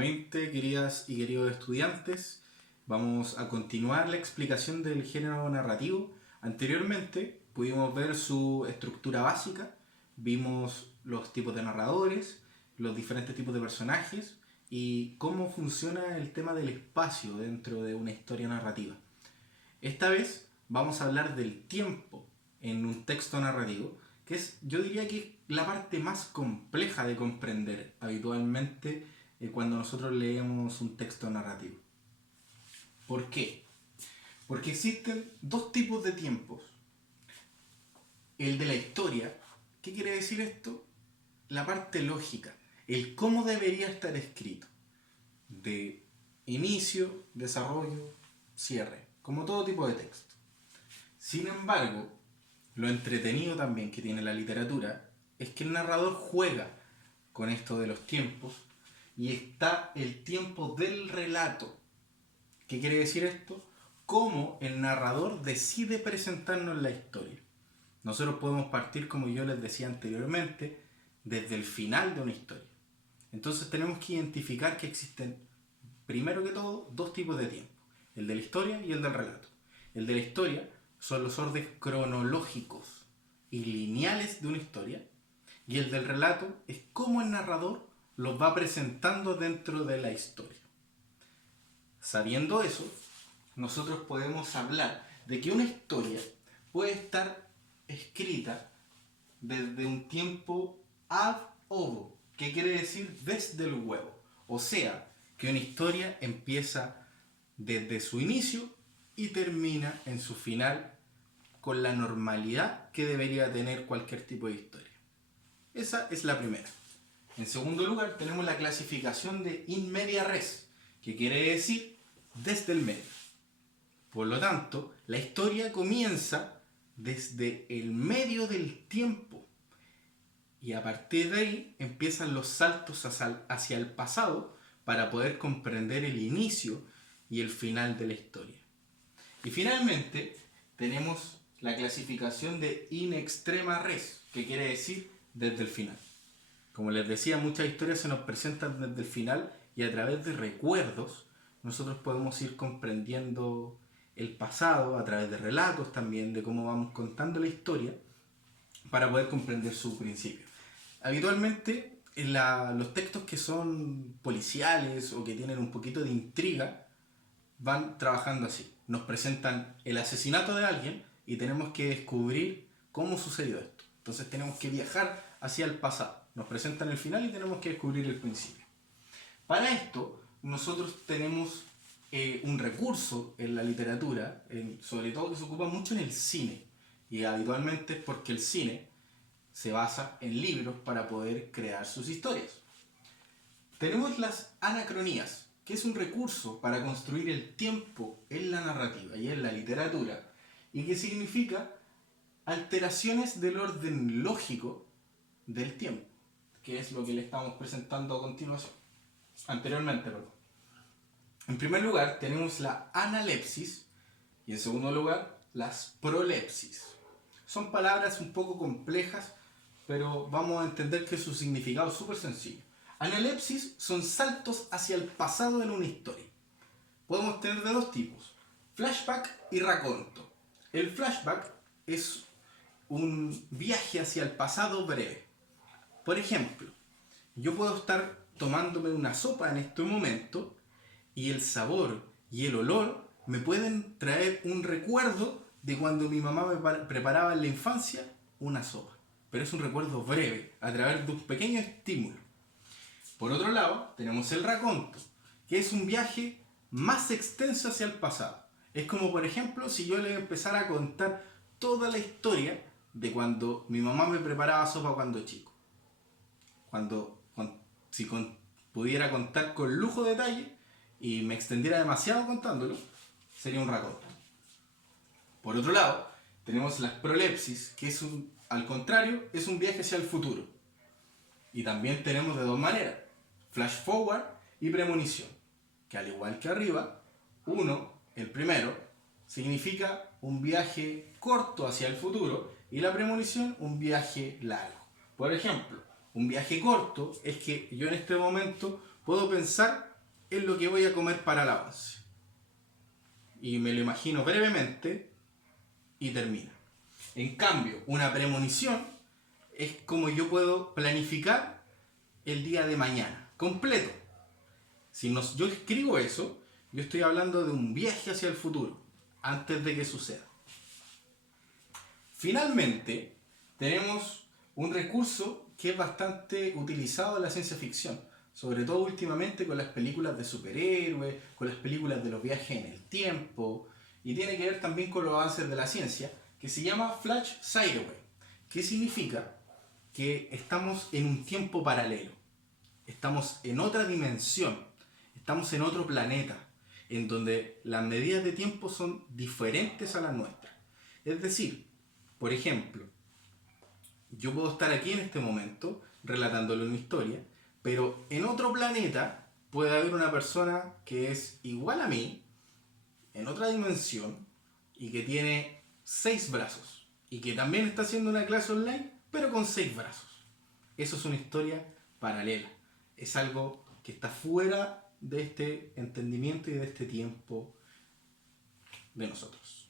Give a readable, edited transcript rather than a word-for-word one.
Nuevamente, queridas y queridos estudiantes, vamos a continuar la explicación del género narrativo. Anteriormente pudimos ver su estructura básica, vimos los tipos de narradores, los diferentes tipos de personajes y cómo funciona el tema del espacio dentro de una historia narrativa. Esta vez vamos a hablar del tiempo en un texto narrativo, que es, yo diría que la parte más compleja de comprender habitualmente cuando nosotros leemos un texto narrativo. ¿Por qué? Porque existen dos tipos de tiempos. El de la historia. ¿Qué quiere decir esto? La parte lógica, el cómo debería estar escrito. De inicio, desarrollo, cierre, como todo tipo de texto. Sin embargo, lo entretenido también que tiene la literatura es que el narrador juega con esto de los tiempos y está el tiempo del relato. ¿Qué quiere decir esto? Cómo el narrador decide presentarnos la historia. Nosotros podemos partir, como yo les decía anteriormente, desde el final de una historia. Entonces tenemos que identificar que existen, primero que todo, dos tipos de tiempo. El de la historia y el del relato. El de la historia son los órdenes cronológicos y lineales de una historia. Y el del relato es cómo el narrador los va presentando dentro de la historia. Sabiendo eso, nosotros podemos hablar de que una historia puede estar escrita desde un tiempo ad ovo, que quiere decir desde el huevo. O sea, que una historia empieza desde su inicio y termina en su final con la normalidad que debería tener cualquier tipo de historia. Esa es la primera. En segundo lugar, tenemos la clasificación de in media res, que quiere decir desde el medio. Por lo tanto, la historia comienza desde el medio del tiempo y a partir de ahí empiezan los saltos hacia el pasado para poder comprender el inicio y el final de la historia. Y finalmente tenemos la clasificación de in extrema res, que quiere decir desde el final. Como les decía, muchas historias se nos presentan desde el final y a través de recuerdos nosotros podemos ir comprendiendo el pasado, a través de relatos también, de cómo vamos contando la historia para poder comprender su principio. Habitualmente los textos que son policiales o que tienen un poquito de intriga van trabajando así. Nos presentan el asesinato de alguien y tenemos que descubrir cómo sucedió esto. Entonces tenemos que viajar hacia el pasado. Nos presentan el final y tenemos que descubrir el principio. Para esto, nosotros tenemos un recurso en la literatura, sobre todo que se ocupa mucho en el cine. Y habitualmente es porque el cine se basa en libros para poder crear sus historias. Tenemos las anacronías, que es un recurso para construir el tiempo en la narrativa y en la literatura, y que significa alteraciones del orden lógico del tiempo, que es lo que le estamos presentando a continuación. Anteriormente, perdón. En primer lugar, tenemos la analepsis y en segundo lugar, las prolepsis. Son palabras un poco complejas, pero vamos a entender que su significado es súper sencillo. Analepsis son saltos hacia el pasado en una historia. Podemos tener de dos tipos, flashback y raconto. El flashback es un viaje hacia el pasado breve. Por ejemplo, yo puedo estar tomándome una sopa en este momento y el sabor y el olor me pueden traer un recuerdo de cuando mi mamá me preparaba en la infancia una sopa. Pero es un recuerdo breve, a través de un pequeño estímulo. Por otro lado, tenemos el raconto, que es un viaje más extenso hacia el pasado. Es como, por ejemplo, si yo le empezara a contar toda la historia de cuando mi mamá me preparaba sopa cuando chico. Si pudiera contar con lujo de detalle y me extendiera demasiado contándolo, sería un raconto. Por otro lado, tenemos las prolepsis, que al contrario, es un viaje hacia el futuro. Y también tenemos de dos maneras, flash forward y premonición, que al igual que arriba, el primero, significa un viaje corto hacia el futuro y la premonición un viaje largo. Por ejemplo, un viaje corto es que yo en este momento puedo pensar es lo que voy a comer para la once. Y me lo imagino brevemente y termina. En cambio, una premonición es como yo puedo planificar el día de mañana, completo. Si yo escribo eso, yo estoy hablando de un viaje hacia el futuro, antes de que suceda. Finalmente, tenemos un recurso que es bastante utilizado en la ciencia ficción, sobre todo últimamente con las películas de superhéroes, con las películas de los viajes en el tiempo, y tiene que ver también con los avances de la ciencia, que se llama Flash Sideway, que significa que estamos en un tiempo paralelo, estamos en otra dimensión, estamos en otro planeta, en donde las medidas de tiempo son diferentes a las nuestras. Es decir, por ejemplo, yo puedo estar aquí en este momento relatándole una historia, pero en otro planeta puede haber una persona que es igual a mí, en otra dimensión, y que tiene 6 brazos, y que también está haciendo una clase online, pero con 6 brazos. Eso es una historia paralela. Es algo que está fuera de este entendimiento y de este tiempo de nosotros.